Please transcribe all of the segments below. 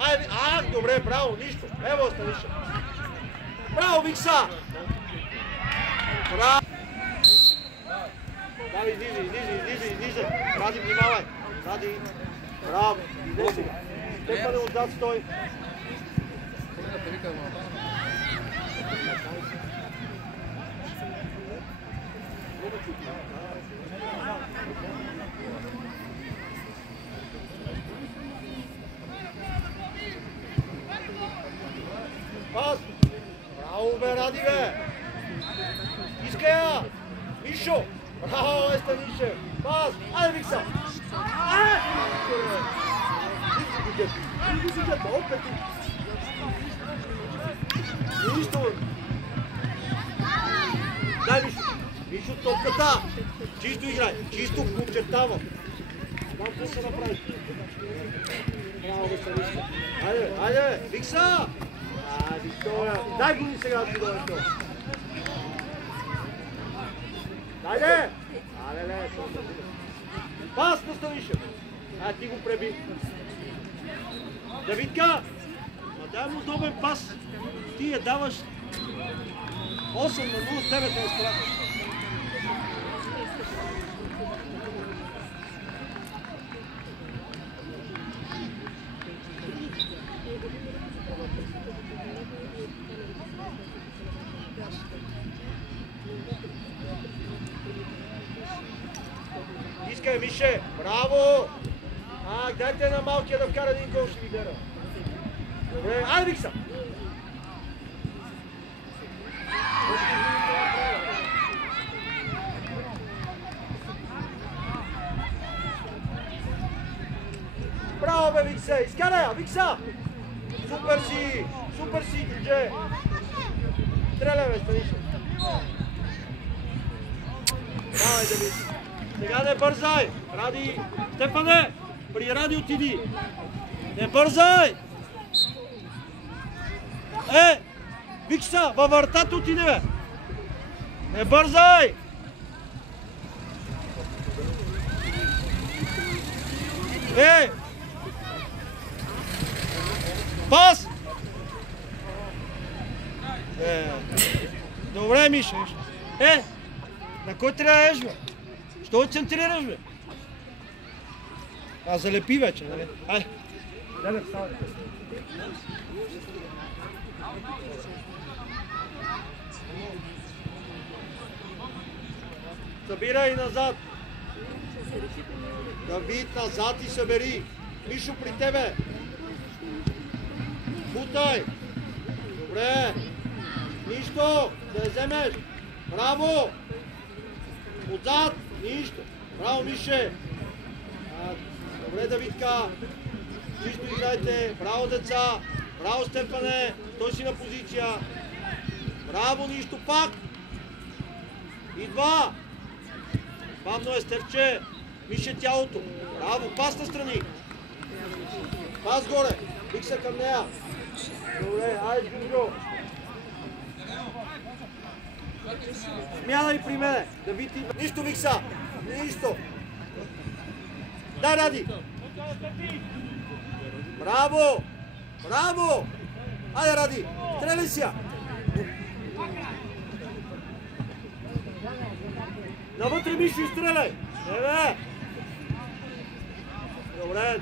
Айде, добре, браво, нищо. Ево, Станиша. Браво, Викса! Браво! Давай, излизай. Ради, внимавай. Ради. Браво, иде сега. Стефане отзад стой. Пас! Браво, бе, Ради, бе! Искай я! Мишо! Браво, бе, Станише! Пас! Айде, Викса! Опет! Нищо! Дай, Мишо! Мишо, топката! Чисто играй! Чисто подчертавам! Там какво се направи? Браво, бе, Станише! Айде, Викса! Виктория! Дай го ни сега да дойде това! Дайде! Алеле! Пас на Станиша! Ти го преби! Давидка! Дай му удобен пас! Ти я даваш 8 на 0, тебе те е страх! Искай, Мише! Браво! Дайте на малкия да вкара един гол, ще ви дера. Добре, айде, Викса! Браво, бе, Викса! Изкарай я, Викса! Супер си, Гюдже! Стреля, бе, Станиша! Давай, Давид! Сега не бързай! Ради! Стефане! При Ради отиди! Не бързай! Викса! Във вратата отиде, бе! Не бързай! Пас! Добре, Миша! На кой трябва да еш, бе? Що центрираш, бе? Залепи вече, нали? Ай! Дай, вставай. Събирай назад. Давид, назад и събери. Мишо, при тебе. Бутай. Добре. Нищо. Да я вземеш. Браво. Отзад. Нищо. Браво, Мише. Добре, Давидка. Чисто играйте. Браво, деца. Браво, Стефане. Той си на позиция. Браво, нищо пак. И два. Бавно е, Стефче. Мише тялото. Браво, пас на страни. Пас горе. Викса към нея. Добре, айде, Гюнджо. Смяна и при мене. Давид и... Нищо, Викса. Нищо. Дай, Ради. Браво. Браво. Айде, Ради. Стреляй си я. Навътре, Мишо, изстреляй. Бе. Добре.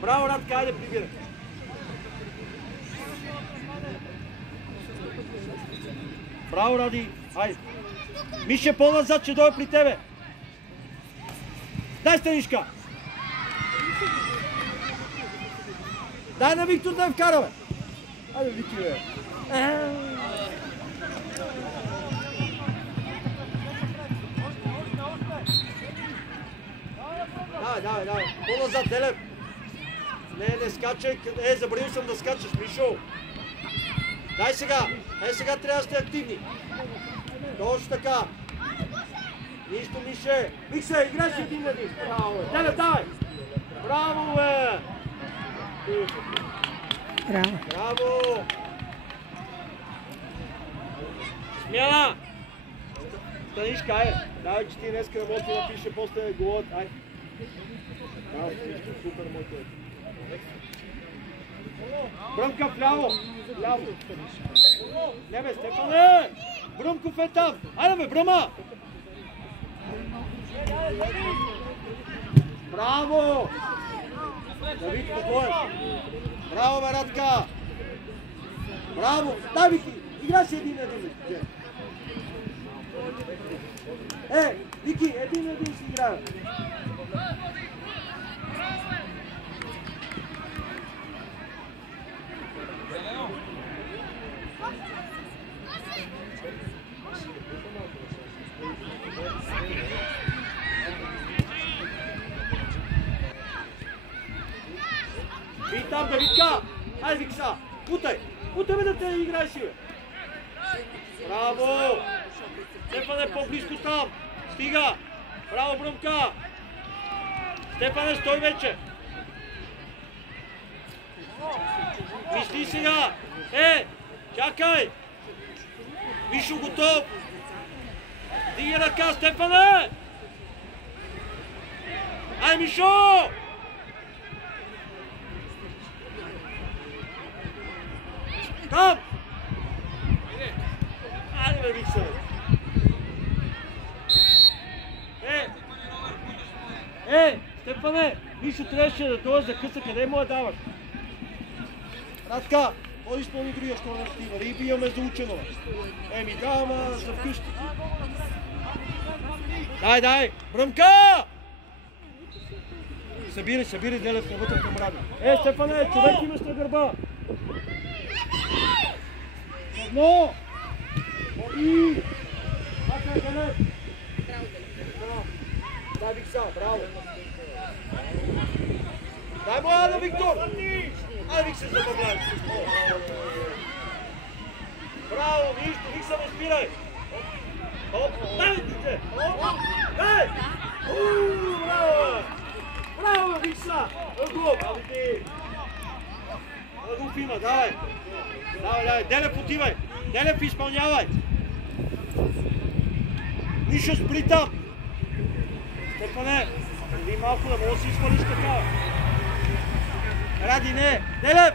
Браво, Радка, айде, прибирай. Браво, Ради. Айде. Мише, по-назад, че дойде при тебе. Дай, Станишка. Дай на Виктор да я вкара, бе. Айде, Вики, бе. Давай. По-назад, Делев. Не скачай. Забранил съм да скачаш, Мишо. Дай сега. Сега трябва да сте активни. Точно така. Нищо, Мише. Викса, играй си един на един. Браво, бе. Делев, давай. Браво, бе. Браво. Смяна. Станишка, давай, че ти днеска да може да напише после голът. Браво, Станишка, супер моето. Бръмка вляво. Вляво. Не бе, Стефане! Бръмков е там. Айде бе, Бръма! Браво! Давид Кобоев. Браво, бе, Радка! Браво! Дай, Вики! Играй си един-един. Вики, един-един си играе. И там, Давидка! Айде, Викса! Путай! Путай бе да те играеш си, бе! Браво! Стефан е по-близко там! Стига! Браво, Бръмка! Стефане, стой вече! Мисли сега! Чакай! Мишо готов! Диги ръка, Стефане! Ай, Мишо! Там! Айде бе, Викса! Стефане! Мишо трябваше да дойде за къса, къде му я даваш? Радка! Кой изпълни другия, що не стига? Риби имаме заучено. Да, за вкъщи. Дай! Бръмка! Събирай, Делев навътре към Ради. Стефане, човек имаш на гърба. Едно! И! Мака, Делев! Дай, Викса, браво! Дай му, Ада, Виктор! Ай, Викса, забавляй! Браво, Викса, не спирай! Дай, дете! Дай! Браво! Браво, Викса! Ъгъл има, давай! Делев, отивай! Делев, изпълнявай! Мишо, спри там! Стефане, ви малко да мога да си изхвалиш така. Ради, не! Делев!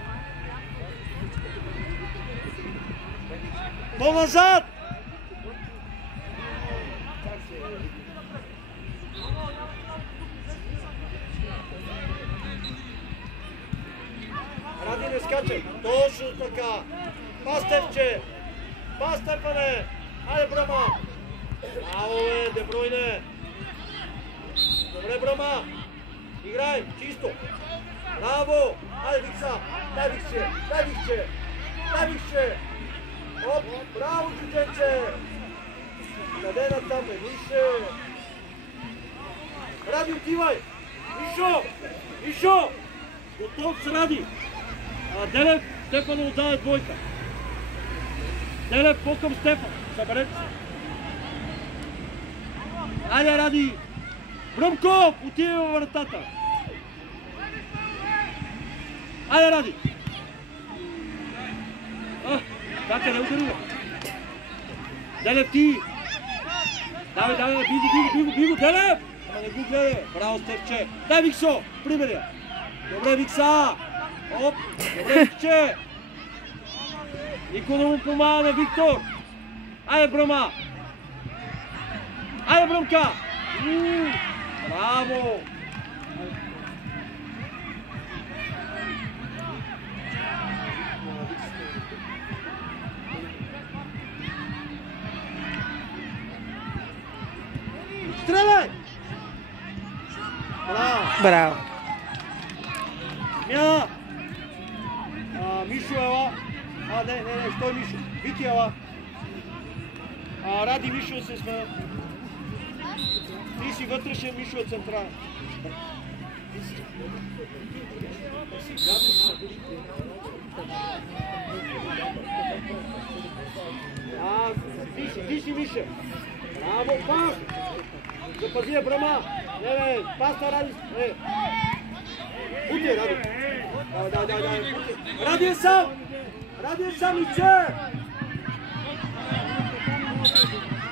То назад! Ради, не скачай! Точно така! Па, Стефче! Па, Стефане! Айде, Брама! Браво, бе, Дебройне! Добре, Брама! Играй, чисто! Браво! Айде, Викса! Дай, Викче! Оп! Браво, детенче! Къде натам, бе? Више! Ради, отивай! Мишо! Готов с Ради! Делев, Стефан отдава двойка. Делев, по-към Стефан. Съберете се. Айде, Ради! Бръмков! Отива във вратата. Айде, Ради! Така, не удари. Делев, ти! Давай, биго, Делев! Ама не го гледай. Браво, Стефче. Дай, Виксо! Примеря. Добре, Викса! Оп! Добре, Викче! Никой не му помага на Виктор! Айде, Бръма! Айде, Бръмка! Браво! Стреляй! Браво! Мя! Мишо ела. Не, стой, Мишо. Вики ела. Ради, Мишо се сме. Ти си вътрешен, Мишо е централен. Ти си, Миша. Браво, пас! Запази я, Брама! Не, пас на Ради. Бути, Ради. Дай. Ради е сам!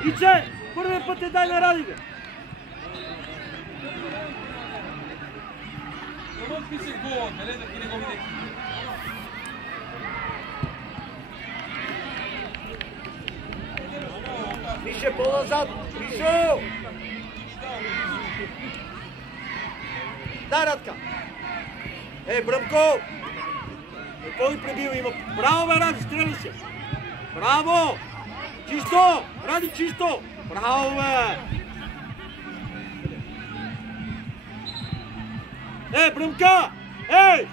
Иче! Първият път дай на Ради, бе! Навън пише гола, къде да не го видите? Мише, по-назад! Мишо! Дай, Радка! Бръмко! Кой пребива има? Браво, бе, Ради, стреля се! Браво! Чисто! Ради, чисто! Браво, бе! Бръмка! Ей!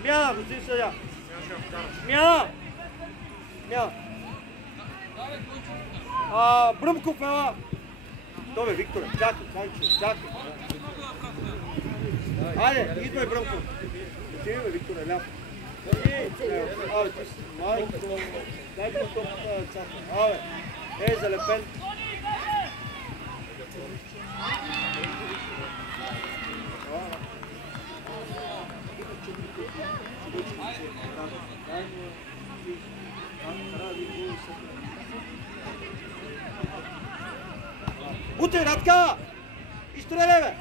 Смяна, господин съдя! Смяна! Смяна! Бръмков, ела! Добре, Викторе, чакай, чакай. Айде, идвай, Бръмков. Отиви, бе, Викторе, ляво. Абе, ти си майко. Дай го топата, цапа. Абе, залепен. Бутай, Радка! Изстреляй, бе!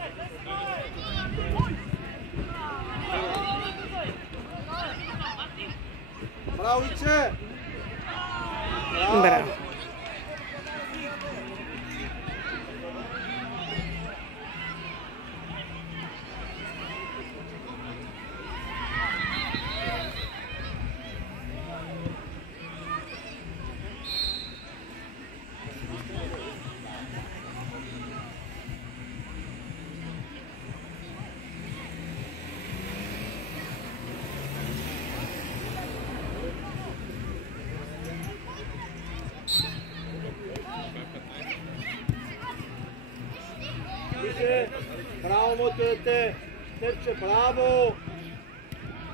Браво, Иче! Браво! Браво, моето дете! Степче, браво!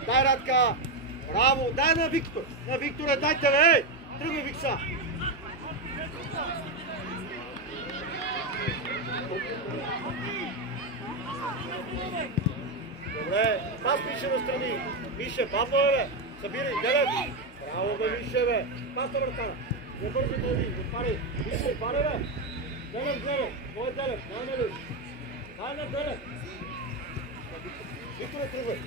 Дай, Радка! Браво! Дай на Виктор! На Виктора, дайте, бе! Тръгвай, Викса! Добре, пас Мише настрани! Мише, бавно е, бе! Събирай, Делев! Браво, бе, Мише, бе! Пас на вратара! Не бързи да ви, отваряй! Мише, отваряй, бе! Делев, Делев! Мой Делев, най-налив! Дай, Делев! Викторе, тръгвай!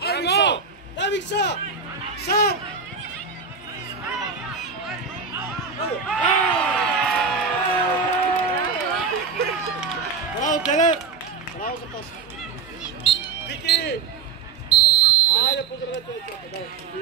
Дай, Викса! Дай, Викса! Сам! Браво, Делев! Браво за паса! Вики! Айде, поздравете, децата!